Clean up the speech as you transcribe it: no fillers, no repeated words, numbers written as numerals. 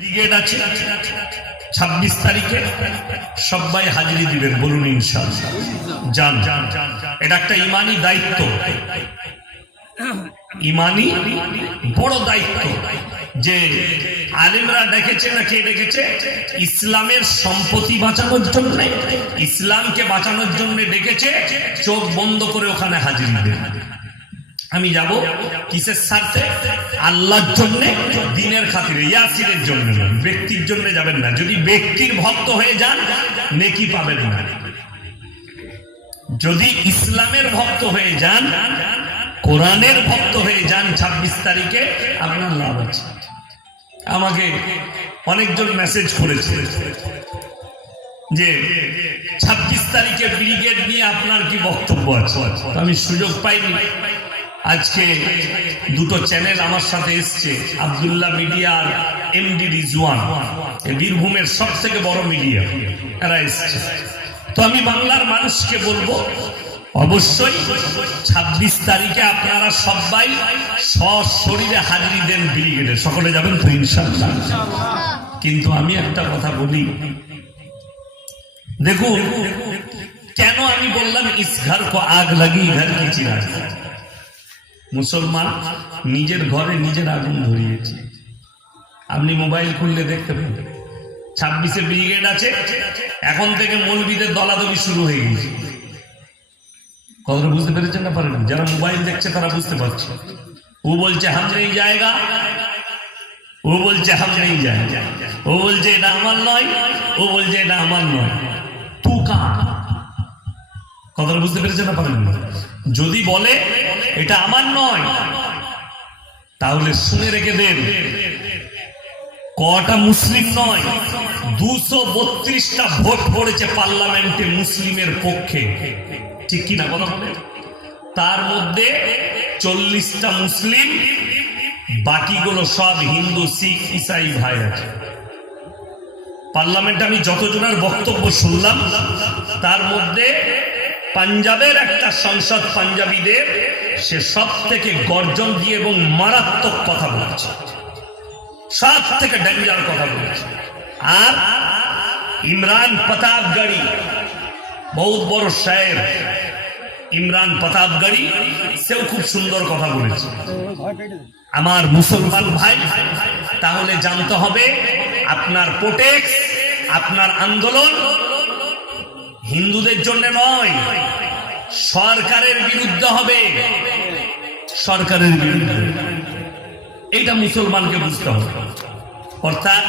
Brigade আছে 26 তারিখে সবাই হাজিরি দিবেন, বলুন ইনশাআল্লাহ। জান এটা একটা ইমানি দায়িত্ব, ইমানি বড় দায়িত্ব যে আলেমরা ডেকেছে না কে ডেকেছে? ইসলামের সম্পত্তি বাঁচানোর জন্য, ইসলামকে বাঁচানোর জন্য ডেকেছে। চোখ বন্ধ করে ওখানে হাজিরি দেন। আমি যাব কিসের স্বার্থে? আল্লাহর জন্য, দ্বীনের খাতিরে, ইয়াসিনের জন্য, ব্যক্তির জন্য যাবেন না। যদি ব্যক্তির ভক্ত হয়ে যান নেকি পাবেন না। যদি ইসলামের ভক্ত হয়ে যান, কোরআনের ভক্ত হয়ে যান 26 তারিখে, আপনার লাভ আছে। আমাকে অনেকজন মেসেজ করেছে যে 26 তারিখে ব্রিগেড নিয়ে আপনার কি বক্তব্য আছে। আমি সুযোগ পাইনি। আজকে দুটো চ্যানেল আমার সাথে এসছে, আব্দুল্লাহ মিডিয়া আর এমডি রিজওয়ান, বীরভূমের সব থেকে বড় মিডিয়া, এরা এসছে। তো আমি বাংলার মানুষকে বলবো, অবশ্যই 26 তারিখে আপনারা সবাই সশরীরে হাজিরি দেন ব্রিগেডে। সকলে যাবেন তো ইনশাআল্লাহ? কিন্তু আমি একটা কথা বলি, দেখুন কেন আমি বললাম ইস ঘর কো আগ লাগি ঘর কি চিরাগ। মুসলমান নিজের ঘরে নিজের আগুন ধরিয়েছে। আপনি মোবাইল খুললে দেখতে পাবেন 26-এ ব্রিগেড আছে। এখন থেকে মৌলবীদের দলাদলি শুরু হয়ে গেছে। কথাটা বুঝতে পেরেছেন না পারেন? যারা মোবাইল দেখছে তারা বুঝতে পারছে। ও বলছে হাম নেই জায়গা, ও বলছে হাম নেই জায়গা, ও বলছে এটা আমার নয়, ও বলছে এটা আমার নয়। তু কার? কথাটা বুঝতে পেরেছেন না পারেন? যদি বলে এটা আমার নয়, তাহলে শুনে রেখে দেন, কটা মুসলিম নয় 232টা ভোট পড়েছে পার্লামেন্টে মুসলিমের পক্ষে, ঠিক কিনা কথা বলে? তার মধ্যে 40টা মুসলিম, বাকিগুলো সব হিন্দু, শিখ, ইসাই ভাই আছে। পার্লামেন্টে আমি যতজনের বক্তব্য শুনলাম, তার মধ্যে পাঞ্জাবের একটা সংসদ, পাঞ্জাবিদের, সে সব থেকে গর্জন দিয়ে এবং মারাত্মক কথা বলেছে, সব থেকে ডেঞ্জার কথা বলেছে। আর ইমরান প্রতাপগড়ি, বহুত বড় শায়ের, ইমরান প্রতাপগড়ি, সেও খুব সুন্দর কথা বলেছে। আমার মুসলমান ভাই, তাহলে জানতে হবে আপনার প্রোটেক্ট, আপনার আন্দোলন হিন্দুদের জন্য নয়, সরকারের বিরুদ্ধে হবে, সরকারের বিরুদ্ধে। এইটা মুসলমানকে বুঝতে হবে। অর্থাৎ